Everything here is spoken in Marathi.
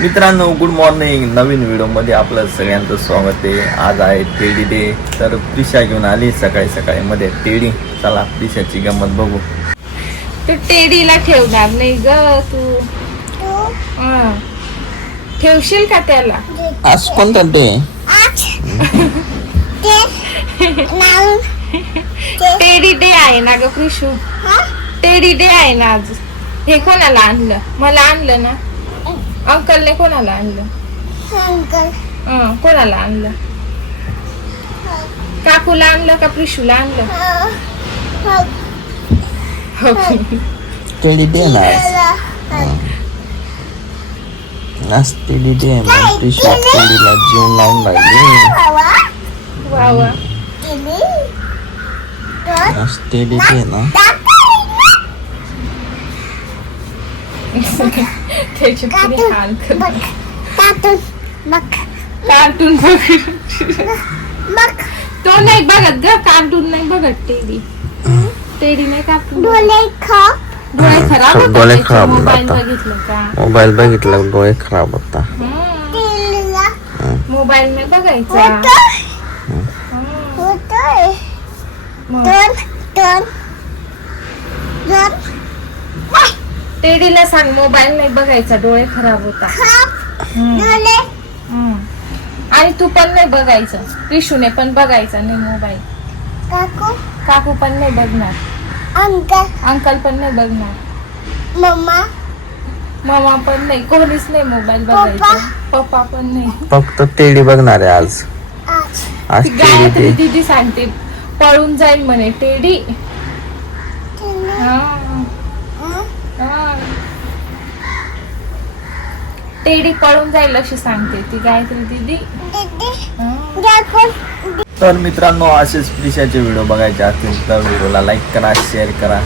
मित्रांनो, गुड मॉर्निंग. नवीन व्हिडिओमध्ये आपलं सगळ्यांचं स्वागत आहे. आज आहे टेडी डे. तर प्रिशा घेऊन आली सकाळी सकाळी मध्ये टेडी. चला प्रिशाची गंमत बघू. तू टेडीला ठेवणार नाही ग तू. ठेवशील का त्याला? आज कोणता डे? टेडी डे आहे ना ग प्रिशू. टेडी डे आहे ना आज. हे कोणाला आणलं? मला आणलं ना. अंकलने कोणाला आणलं? कोणाला आणलं? काकूला आणलं का प्रिशूला आणलं? टेडी डे ना आज टेडी डे. मग प्रिशा टेडीला जीवन लावून लागली. वा वा. आज टेडी डे ना. त्याची पुरी हाल कर. कार्टून तो नाही बघत ग. कार्टून नाही बघत टेडी. टेडी नाही कार्टून. डोळे खराब होतात. डोळे खराब मोबाईल होतात. बघितलं का? मोबाईल बघितला डोळे खराब होता. मोबाईल नाही बघायचा. टेडीला सांग मोबाईल नाही बघायचा, डोळे खराब होतात. आणि तू पण नाही बघायचं. पिशूने पण बघायचा नाही मोबाईल. काकू पण नाही बघणार. अंकल पण नाही बघणार. मम्मा पण नाही. कोणीच नाही मोबाईल बघायचं. पप्पा पण नाही. फक्त टेडी बघणार आहे आज. आज ती टेडी गायत्री डे. दीदी सांगते पळून जाईल म्हणे टेडी. टेडी पळून जाईल अशी सांगते ती गायत्री दीदी. तर मित्रांनो, असेच प्रिशाचे व्हिडिओ बघायचे असतील तर व्हिडिओला लाईक करा, शेअर करा.